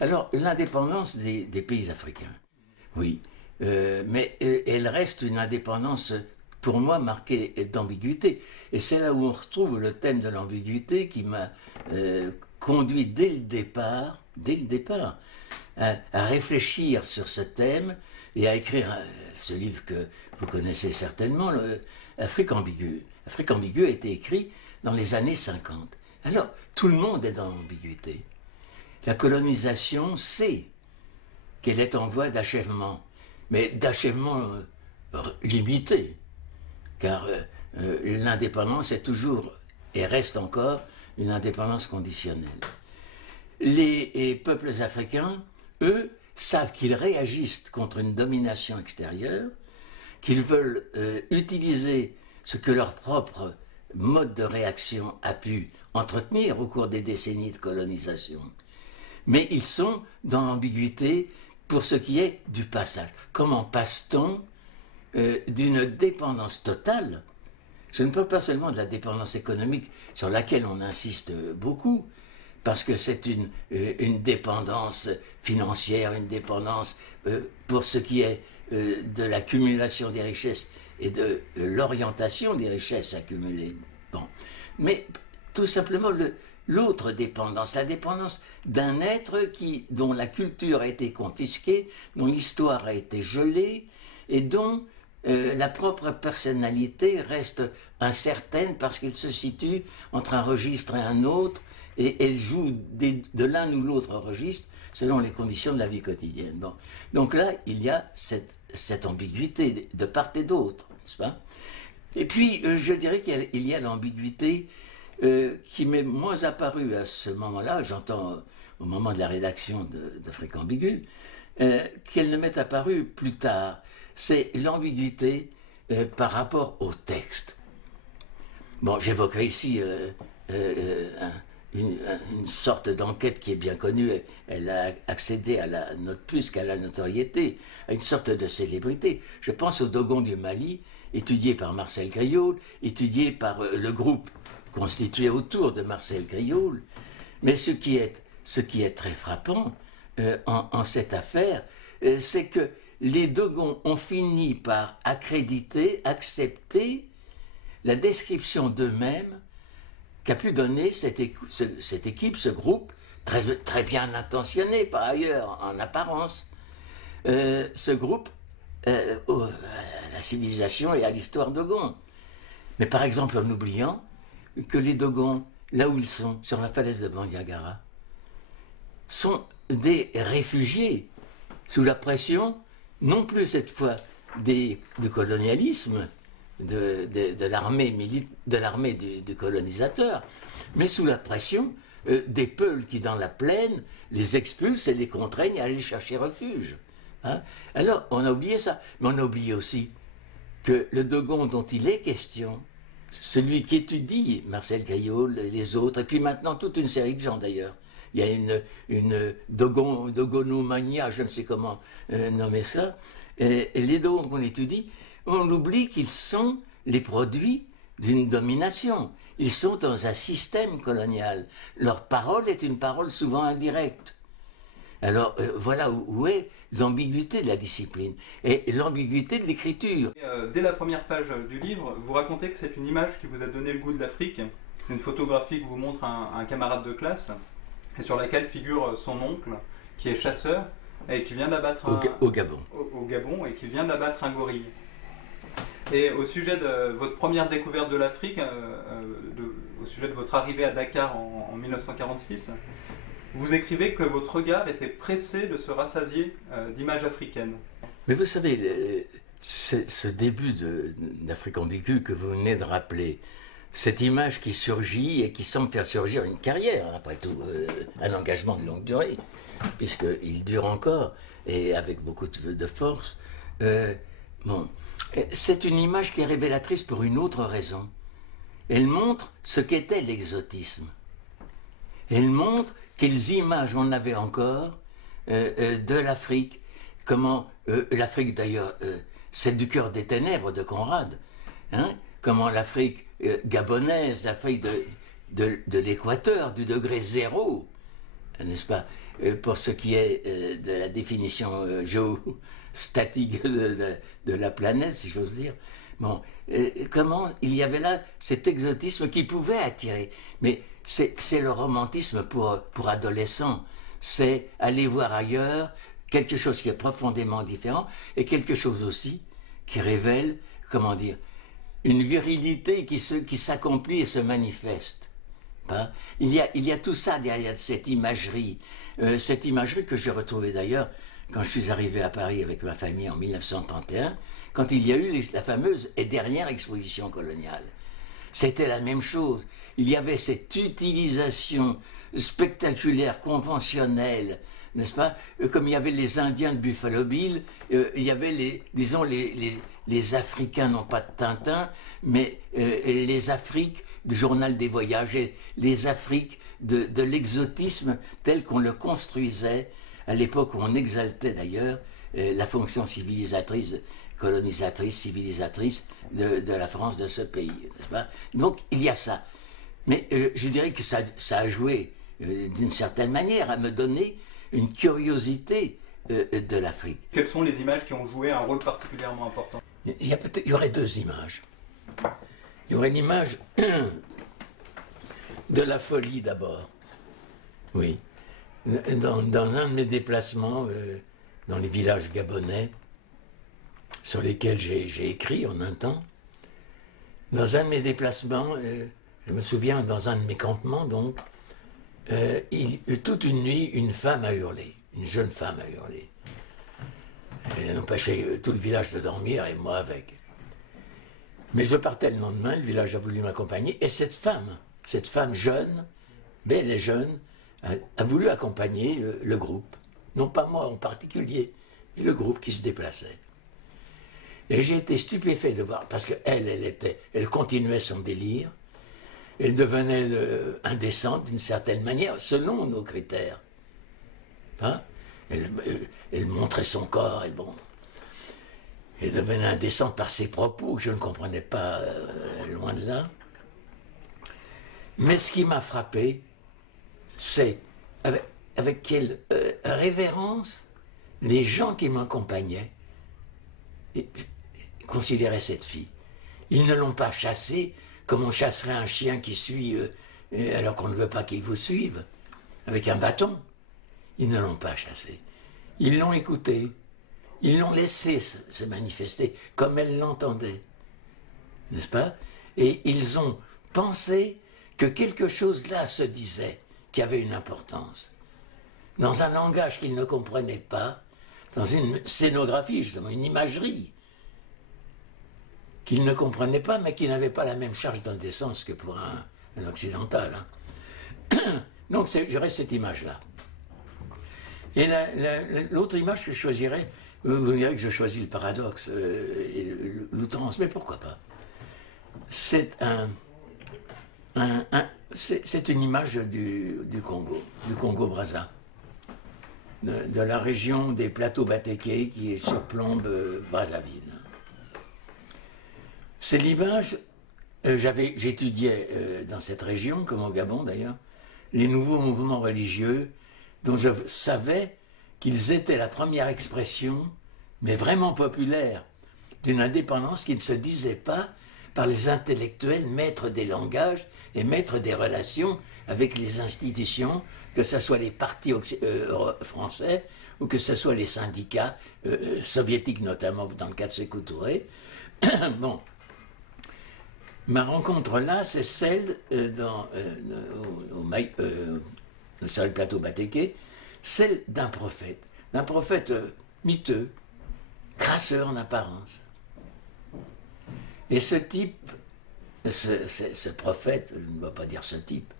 Alors, l'indépendance des pays africains, oui, mais elle reste une indépendance, pour moi, marquée d'ambiguïté. Et c'est là où on retrouve le thème de l'ambiguïté qui m'a conduit dès le départ, à réfléchir sur ce thème et à écrire ce livre que vous connaissez certainement, Afrique ambiguë. Afrique ambiguë a été écrit dans les années 50. Alors, tout le monde est dans l'ambiguïté. La colonisation sait qu'elle est en voie d'achèvement, mais d'achèvement limité, car l'indépendance est toujours et reste encore une indépendance conditionnelle. Les peuples africains, eux, savent qu'ils réagissent contre une domination extérieure, qu'ils veulent utiliser ce que leur propre mode de réaction a pu entretenir au cours des décennies de colonisation. Mais ils sont dans l'ambiguïté pour ce qui est du passage. Comment passe-t-on d'une dépendance totale? Je ne parle pas seulement de la dépendance économique sur laquelle on insiste beaucoup, parce que c'est une dépendance financière, une dépendance pour ce qui est de l'accumulation des richesses et de l'orientation des richesses accumulées. Bon. Mais tout simplement l'autre dépendance, la dépendance d'un être dont la culture a été confisquée, dont l'histoire a été gelée et dont la propre personnalité reste incertaine parce qu'il se situe entre un registre et un autre et elle joue de l'un ou l'autre registre selon les conditions de la vie quotidienne. Bon. Donc là, il y a cette ambiguïté de part et d'autre, n'est-ce pas? Et puis, je dirais qu'il y a l'ambiguïté qui m'est moins apparue à ce moment-là, j'entends au moment de la rédaction d'Afrique ambiguë, qu'elle ne m'est apparue plus tard. C'est l'ambiguïté par rapport au texte. Bon, j'évoquerai ici une sorte d'enquête qui est bien connue. Elle a accédé plus qu'à la notoriété, à une sorte de célébrité. Je pense au Dogon du Mali, étudié par Marcel Griaule, étudié par le groupe constitué autour de Marcel Griaule. Mais ce qui est très frappant en cette affaire, c'est que les Dogons ont fini par accepter la description d'eux-mêmes qu'a pu donner cette équipe, ce groupe, très bien intentionné par ailleurs, en apparence, ce groupe à la civilisation et à l'histoire Dogon. Mais par exemple en oubliant que les Dogons, là où ils sont, sur la falaise de Bandiagara, sont des réfugiés sous la pression, non plus cette fois du colonialisme, de l'armée du colonisateur, mais sous la pression des Peuls qui, dans la plaine, les expulsent et les contraignent à aller chercher refuge. Hein? Alors, on a oublié ça, mais on a oublié aussi que le Dogon dont il est question, celui qui étudie Marcel Griaule et les autres, et puis maintenant toute une série de gens d'ailleurs, il y a une dogonomania, je ne sais comment nommer ça, et les Dogons qu'on étudie, on oublie qu'ils sont les produits d'une domination. Ils sont dans un système colonial. Leur parole est une parole souvent indirecte. Alors voilà où est l'ambiguïté de la discipline et l'ambiguïté de l'écriture. Dès la première page du livre, vous racontez que c'est une image qui vous a donné le goût de l'Afrique, une photographie que vous montre un camarade de classe, et sur laquelle figure son oncle, qui est chasseur, et qui vient d'abattre au Gabon. Au Gabon, et qui vient d'abattre un gorille. Et au sujet de votre première découverte de l'Afrique, au sujet de votre arrivée à Dakar en 1946, vous écrivez que votre regard était pressé de se rassasier d'images africaines. Mais vous savez, ce début d'Afrique ambiguë que vous venez de rappeler, cette image qui surgit et qui semble faire surgir une carrière, après tout, un engagement de longue durée, puisqu'il dure encore, et avec beaucoup de force. Bon, c'est une image qui est révélatrice pour une autre raison. Elle montre ce qu'était l'exotisme. Elle montre quelles images on avait encore de l'Afrique, comment l'Afrique d'ailleurs, c'est du cœur des ténèbres de Conrad, hein, comment l'Afrique gabonaise, l'Afrique de l'équateur, du degré zéro, n'est-ce pas, pour ce qui est de la définition géostatique de la planète, si j'ose dire. Bon, comment il y avait là cet exotisme qui pouvait attirer, mais c'est le romantisme pour adolescents, c'est aller voir ailleurs quelque chose qui est profondément différent et quelque chose aussi qui révèle, comment dire, une virilité qui s'accomplit et se manifeste. Hein? Il y a tout ça derrière cette imagerie que j'ai retrouvée d'ailleurs quand je suis arrivé à Paris avec ma famille en 1931, quand il y a eu la fameuse et dernière exposition coloniale. C'était la même chose. Il y avait cette utilisation spectaculaire, conventionnelle, n'est-ce pas? Comme il y avait les Indiens de Buffalo Bill, il y avait les Africains, non pas de Tintin, mais les Afriques du journal des voyages, et les Afriques de l'exotisme tel qu'on le construisait à l'époque où on exaltait d'ailleurs la fonction civilisatrice, colonisatrice, civilisatrice de la France, de ce pays, n'est-ce pas? Donc il y a ça. Mais je dirais que ça a joué d'une certaine manière à me donner une curiosité de l'Afrique. Quelles sont les images qui ont joué un rôle particulièrement important? Il y aurait deux images. Il y aurait une image de la folie d'abord. Oui. Dans un de mes déplacements dans les villages gabonais, sur lesquels j'ai écrit en un temps, dans un de mes déplacements, je me souviens, dans un de mes campements, donc, toute une nuit, une femme a hurlé, une jeune femme a hurlé. Elle empêchait tout le village de dormir et moi avec. Mais je partais le lendemain, le village a voulu m'accompagner, et cette femme jeune, belle et jeune, a voulu accompagner le groupe. Non pas moi en particulier, mais le groupe qui se déplaçait. Et j'ai été stupéfait de voir, parce qu'elle continuait son délire, elle devenait indécente d'une certaine manière, selon nos critères. Hein? Elle montrait son corps, et bon. Elle devenait indécente par ses propos, que je ne comprenais pas, loin de là. Mais ce qui m'a frappé, c'est avec quelle révérence les gens qui m'accompagnaient considéraient cette fille. Ils ne l'ont pas chassée comme on chasserait un chien qui suit alors qu'on ne veut pas qu'il vous suive, avec un bâton. Ils ne l'ont pas chassée. Ils l'ont écoutée. Ils l'ont laissée se manifester comme elle l'entendait. N'est-ce pas? Et ils ont pensé que quelque chose là se disait, qui avait une importance. Dans un langage qu'ils ne comprenaient pas, dans une scénographie, justement, une imagerie, qu'ils ne comprenaient pas, mais qui n'avait pas la même charge d'indécence que pour un occidental. Hein. Donc j'aurais cette image-là. Et l'autre image que je choisirais, vous direz que je choisis le paradoxe et l'outrance, mais pourquoi pas? C'est c'est une image du Congo-Brazza, de la région des plateaux Batéké qui surplombe Brazzaville. C'est l'image, j'étudiais dans cette région, comme au Gabon d'ailleurs, les nouveaux mouvements religieux dont je savais qu'ils étaient la première expression, mais vraiment populaire, d'une indépendance qui ne se disait pas par les intellectuels maîtres des langages et maîtres des relations avec les institutions, que ce soit les partis français ou que ce soit les syndicats soviétiques, notamment dans le cas de Sékou Touré. Bon. Ma rencontre là, c'est celle sur le plateau Batéké, celle d'un prophète miteux, crasseur en apparence. Et ce type, ce prophète, je ne dois pas dire ce type,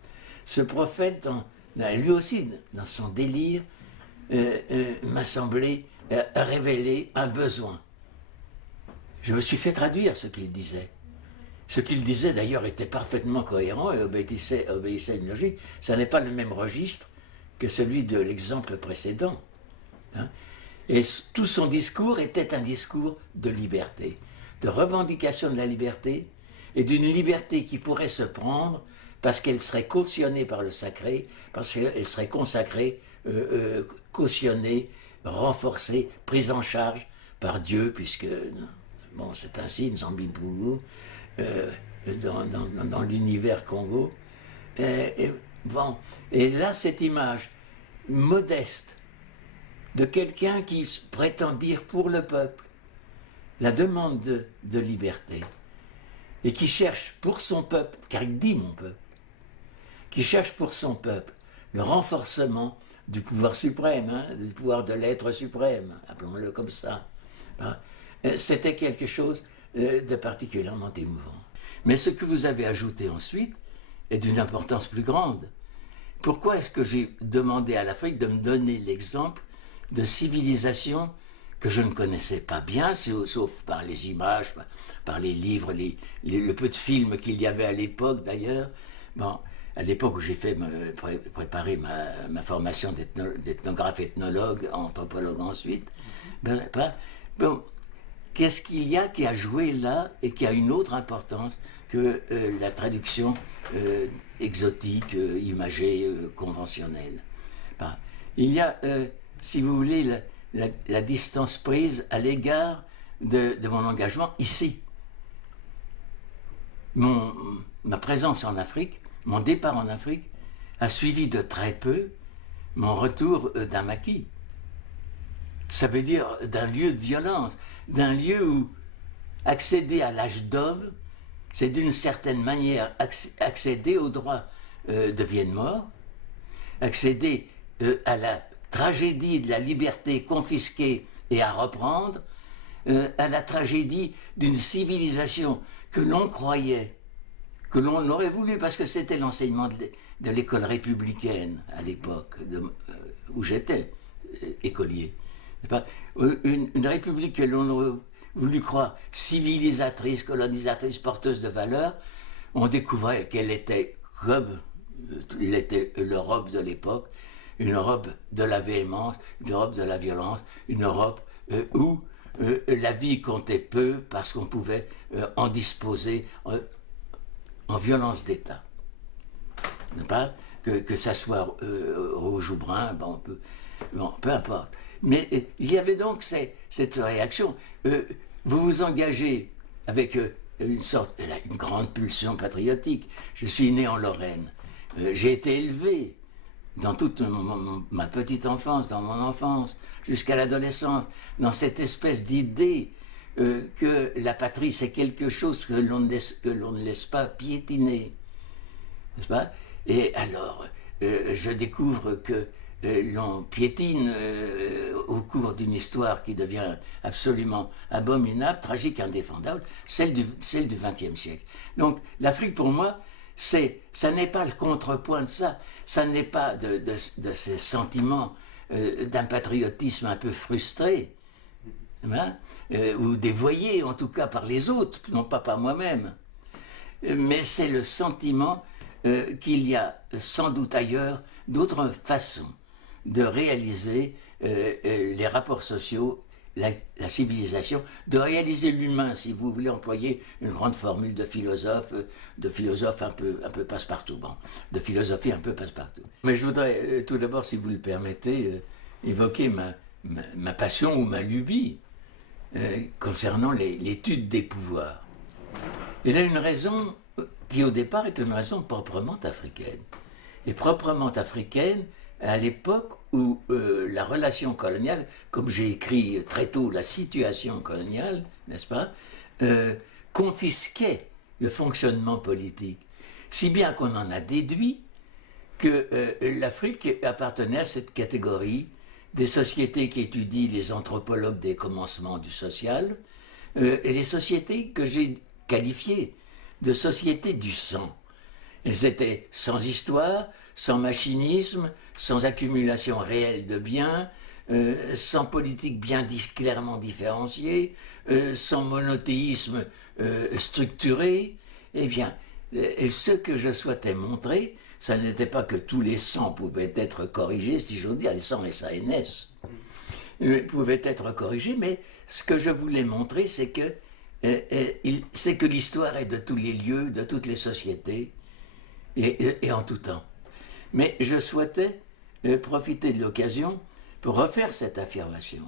ce prophète, lui aussi, dans son délire, m'a semblé révéler un besoin. Je me suis fait traduire ce qu'il disait. Ce qu'il disait d'ailleurs était parfaitement cohérent et obéissait à une logique. Ça n'est pas le même registre que celui de l'exemple précédent. Hein? Et tout son discours était un discours de liberté, de revendication de la liberté et d'une liberté qui pourrait se prendre parce qu'elle serait cautionnée par le sacré, parce qu'elle serait consacrée, cautionnée, renforcée, prise en charge par Dieu, puisque, bon, c'est ainsi, Nzambi-Mpugu, dans l'univers Congo. Bon, et là, cette image modeste de quelqu'un qui prétend dire pour le peuple la demande de liberté, et qui cherche pour son peuple, car il dit mon peuple, qui cherche pour son peuple le renforcement du pouvoir suprême, hein, du pouvoir de l'être suprême, appelons-le comme ça. Hein. C'était quelque chose de particulièrement émouvant. Mais ce que vous avez ajouté ensuite est d'une importance plus grande. Pourquoi est-ce que j'ai demandé à l'Afrique de me donner l'exemple de civilisations que je ne connaissais pas bien, sauf par les images, par les livres, le peu de films qu'il y avait à l'époque d'ailleurs. Bon, à l'époque où j'ai fait préparer ma formation d'ethnographe, ethnologue, anthropologue ensuite, bon, qu'est-ce qu'il y a qui a joué là et qui a une autre importance que la traduction exotique, imagée, conventionnelle? Il y a, si vous voulez, la distance prise à l'égard de mon engagement ici. Ma présence en Afrique, mon départ en Afrique, a suivi de très peu mon retour d'un maquis. Ça veut dire d'un lieu de violence, d'un lieu où accéder à l'âge d'homme, c'est d'une certaine manière accéder au droit de vie et de mort, accéder à la tragédie de la liberté confisquée et à reprendre, à la tragédie d'une civilisation que l'on croyait, que l'on aurait voulu, parce que c'était l'enseignement de l'école républicaine à l'époque où j'étais écolier. Une république que l'on aurait voulu croire civilisatrice, colonisatrice, porteuse de valeurs, on découvrait qu'elle était comme l'était l'Europe de l'époque, une Europe de la véhémence, une Europe de la violence, une Europe où la vie comptait peu parce qu'on pouvait en disposer en violence d'État. Pas que ça soit rouge ou brun, bon, peu importe. Mais il y avait donc cette réaction. Vous vous engagez avec une grande pulsion patriotique. Je suis né en Lorraine. J'ai été élevé dans toute ma petite enfance, dans mon enfance, jusqu'à l'adolescence, dans cette espèce d'idée que la patrie c'est quelque chose que l'on ne laisse pas piétiner, n'est-ce pas? Et alors, je découvre que l'on piétine au cours d'une histoire qui devient absolument abominable, tragique, indéfendable, celle du XXe siècle. Donc l'Afrique pour moi, ça n'est pas le contrepoint de ça, ça n'est pas de ces sentiments d'un patriotisme un peu frustré, hein, ou dévoyé en tout cas par les autres, non pas par moi-même, mais c'est le sentiment qu'il y a sans doute ailleurs d'autres façons de réaliser les rapports sociaux, la civilisation, de réaliser l'humain, si vous voulez employer une grande formule de philosophe un peu passe-partout, bon, de philosophie un peu passe-partout. Mais je voudrais tout d'abord, si vous le permettez, évoquer ma passion ou ma lubie concernant l'étude des pouvoirs. Il y a une raison qui au départ est une raison proprement africaine. Et proprement africaine à l'époque où la relation coloniale, comme j'ai écrit très tôt, la situation coloniale, n'est-ce pas, confisquait le fonctionnement politique. Si bien qu'on en a déduit que l'Afrique appartenait à cette catégorie des sociétés qui étudient les anthropologues des commencements du social, et les sociétés que j'ai qualifiées de sociétés du sang. Elles étaient sans histoire, sans machinisme, sans accumulation réelle de biens, sans politique bien clairement différenciée, sans monothéisme structuré. Eh bien, ce que je souhaitais montrer, ça n'était pas que tous les sangs pouvaient être corrigés, si j'ose dire, les sangs SANS pouvaient être corrigés, mais ce que je voulais montrer, c'est que l'histoire est de tous les lieux, de toutes les sociétés, et en tout temps. Mais je souhaitais profiter de l'occasion pour refaire cette affirmation.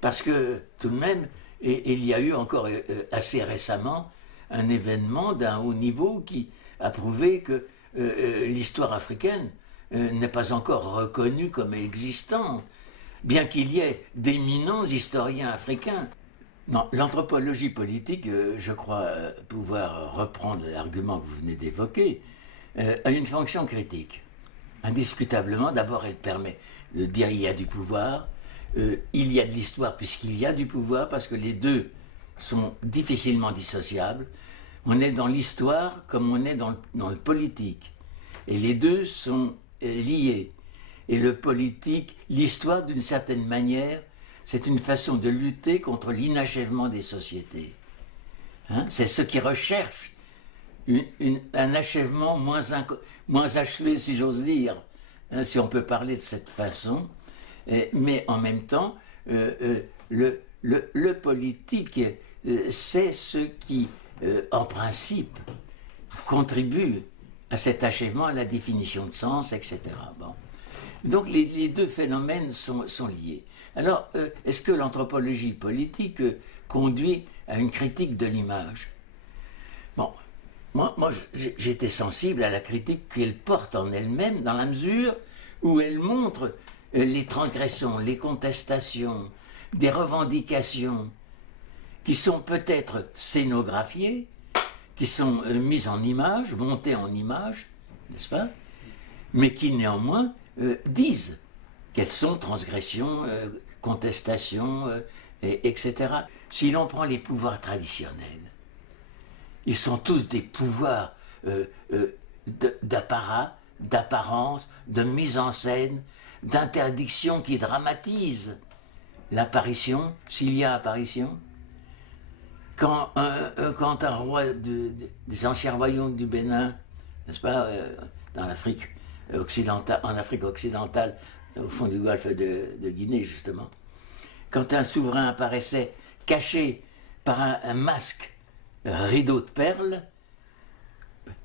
Parce que tout de même, il y a eu encore assez récemment un événement d'un haut niveau qui a prouvé que l'histoire africaine n'est pas encore reconnue comme existant, bien qu'il y ait d'éminents historiens africains. Non, l'anthropologie politique, je crois pouvoir reprendre l'argument que vous venez d'évoquer, a une fonction critique. Indiscutablement, d'abord, elle permet de dire il y a du pouvoir, il y a de l'histoire puisqu'il y a du pouvoir, parce que les deux sont difficilement dissociables. On est dans l'histoire comme on est dans le politique. Et les deux sont liés. Et le politique, l'histoire d'une certaine manière, c'est une façon de lutter contre l'inachèvement des sociétés. Hein? C'est ceux qui recherchent un achèvement moins achevé, si j'ose dire, hein, si on peut parler de cette façon. Mais en même temps, le politique, c'est ce qui, en principe, contribue à cet achèvement, à la définition de sens, etc. Bon. Donc les deux phénomènes sont liés. Alors, est-ce que l'anthropologie politique conduit à une critique de l'image? Bon, moi j'étais sensible à la critique qu'elle porte en elle-même, dans la mesure où elle montre les transgressions, les contestations, des revendications qui sont peut-être scénographiées, qui sont mises en image, montées en image, n'est-ce pas? Mais qui néanmoins disent quelles sont transgressions, contestations, etc. Si l'on prend les pouvoirs traditionnels, ils sont tous des pouvoirs d'apparat, d'apparence, de mise en scène, d'interdiction qui dramatisent l'apparition, s'il y a apparition. Quand un roi des anciens royaumes du Bénin, n'est-ce pas, dans l'Afrique occidentale, en Afrique occidentale, au fond du golfe de Guinée justement, quand un souverain apparaissait caché par un masque rideau de perles,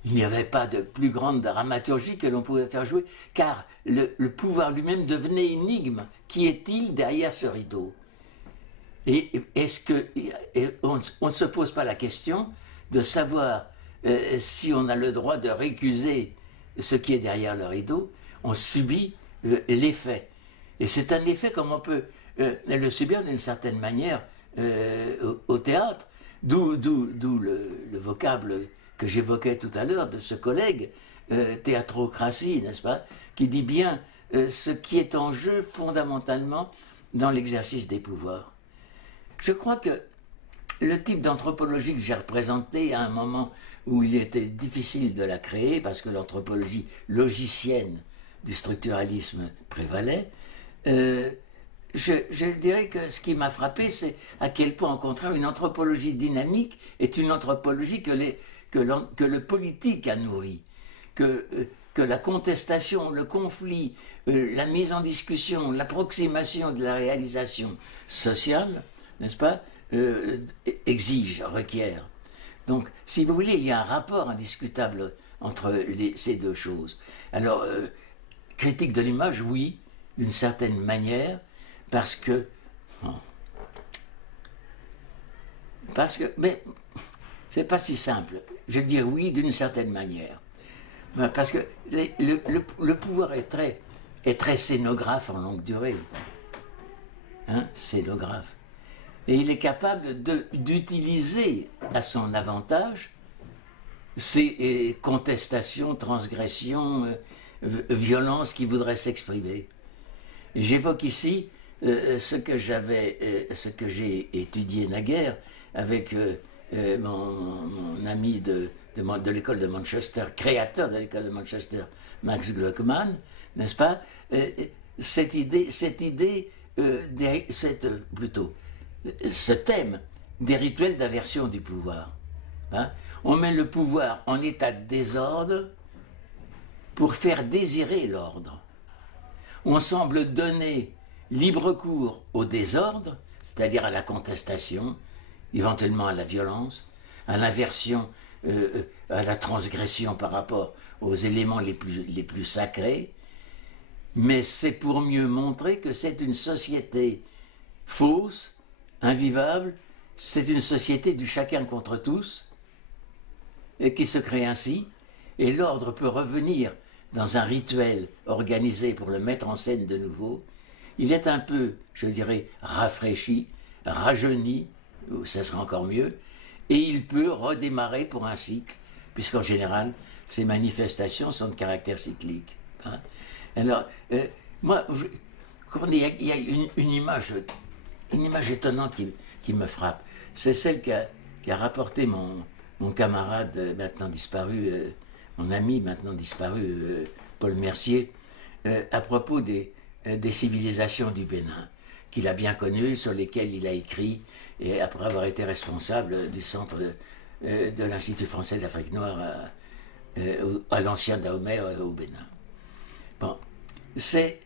il n'y avait pas de plus grande dramaturgie que l'on pouvait faire jouer, car le pouvoir lui-même devenait énigme. Qui est-il derrière ce rideau? Et on ne se pose pas la question de savoir si on a le droit de récuser ce qui est derrière le rideau. On subit l'effet. Et c'est un effet comme on peut le subir d'une certaine manière au théâtre, d'où le vocable que j'évoquais tout à l'heure de ce collègue, théatrocratie, n'est-ce pas, qui dit bien ce qui est en jeu fondamentalement dans l'exercice des pouvoirs. Je crois que le type d'anthropologie que j'ai représenté à un moment où il était difficile de la créer, parce que l'anthropologie logicienne du structuralisme prévalait, je dirais que ce qui m'a frappé, c'est à quel point, au contraire, une anthropologie dynamique est une anthropologie que le politique a nourrie, que la contestation, le conflit, la mise en discussion, l'approximation de la réalisation sociale, n'est-ce pas, exige, requiert. Donc, si vous voulez, il y a un rapport indiscutable entre ces deux choses. Alors, critique de l'image, oui, d'une certaine manière, parce que, mais c'est pas si simple. Je dis oui d'une certaine manière, parce que le pouvoir est très scénographe en longue durée, hein, scénographe, et il est capable d'utiliser à son avantage ces contestations, transgressions, violences qui voudraient s'exprimer. Et j'évoque ici ce que j'ai étudié naguère avec mon ami de l'école de Manchester, créateur de l'école de Manchester, Max Gluckman, n'est-ce pas, ce thème des rituels d'aversion du pouvoir. Hein? On met le pouvoir en état de désordre pour faire désirer l'ordre. On semble donner libre cours au désordre, c'est-à-dire à la contestation, éventuellement à la violence, à l'inversion à la transgression par rapport aux éléments les plus sacrés, mais c'est pour mieux montrer que c'est une société fausse, invivable, c'est une société du chacun contre tous, et qui se crée ainsi, et l'ordre peut revenir dans un rituel organisé pour le mettre en scène de nouveau. Il est un peu, je dirais, rafraîchi, rajeuni, ça sera encore mieux, et il peut redémarrer pour un cycle, puisqu'en général, ces manifestations sont de caractère cyclique. Hein. Alors, moi, il y a une image étonnante qui me frappe. C'est celle qu'a rapporté mon camarade maintenant disparu, mon ami maintenant disparu, Paul Mercier, à propos des civilisations du Bénin, qu'il a bien connues, sur lesquelles il a écrit, et après avoir été responsable du centre de l'Institut français d'Afrique noire à l'ancien Dahomey au Bénin. Bon, c'est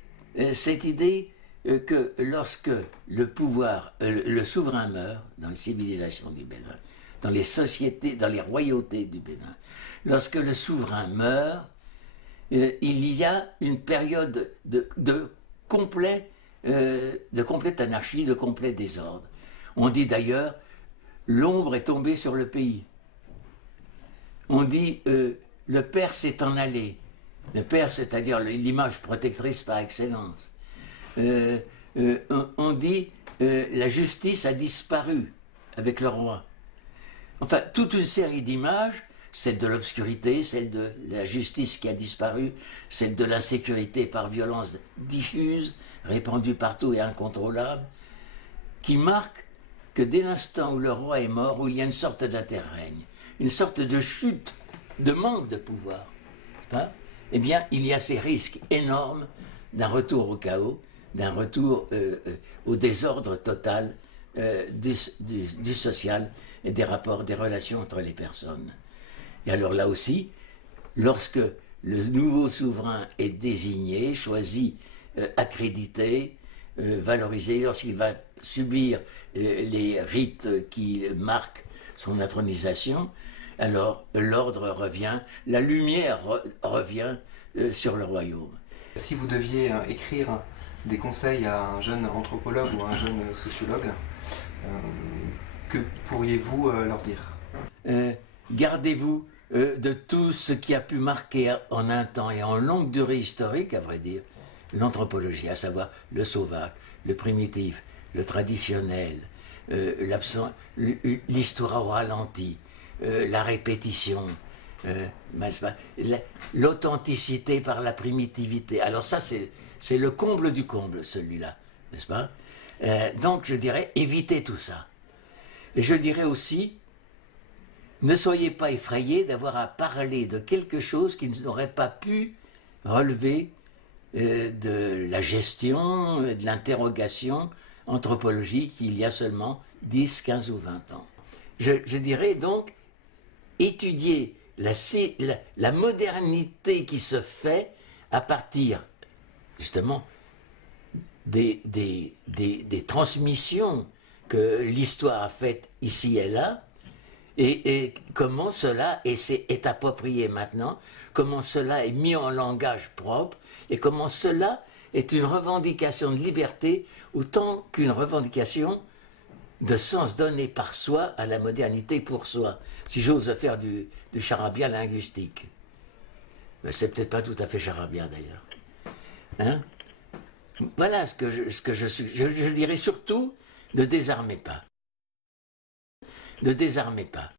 cette idée que lorsque le pouvoir, le souverain meurt dans les civilisations du Bénin, dans les sociétés, dans les royautés du Bénin, lorsque le souverain meurt, il y a une période de complète anarchie, de complet désordre. On dit d'ailleurs, l'ombre est tombée sur le pays. On dit, le père s'est en allé. Le père, c'est-à-dire l'image protectrice par excellence. On dit, la justice a disparu avec le roi. Enfin, toute une série d'images, celle de l'obscurité, celle de la justice qui a disparu, celle de l'insécurité par violence diffuse, répandue partout et incontrôlable, qui marquent que dès l'instant où le roi est mort, où il y a une sorte d'interrègne, une sorte de chute, de manque de pouvoir, hein, eh bien, il y a ces risques énormes d'un retour au chaos, d'un retour au désordre total du social et des rapports, des relations entre les personnes. Et alors là aussi, lorsque le nouveau souverain est désigné, choisi, accrédité, valorisé, lorsqu'il va subir les rites qui marquent son intronisation, alors l'ordre revient, la lumière revient sur le royaume. Si vous deviez écrire des conseils à un jeune anthropologue ou à un jeune sociologue, que pourriez-vous leur dire? Gardez-vous de tout ce qui a pu marquer en un temps et en longue durée historique, à vrai dire, l'anthropologie, à savoir le sauvage, le primitif, le traditionnel, l'histoire au ralenti, la répétition, l'authenticité par la primitivité. Alors ça, c'est le comble du comble, celui-là, n'est-ce pas? Donc je dirais, évitez tout ça. Et je dirais aussi, ne soyez pas effrayés d'avoir à parler de quelque chose qui n'aurait pas pu relever de la gestion, de l'interrogation anthropologique il y a seulement 10, 15 ou 20 ans. Je dirais donc, étudier la modernité qui se fait à partir, justement, des transmissions que l'histoire a faites ici et là, et comment cela est approprié maintenant, comment cela est mis en langage propre, et comment cela est une revendication de liberté autant qu'une revendication de sens donné par soi à la modernité pour soi, si j'ose faire du charabia linguistique. C'est peut-être pas tout à fait charabia d'ailleurs. Hein? Voilà ce que je dirais surtout, ne désarmez pas. Ne désarmez pas.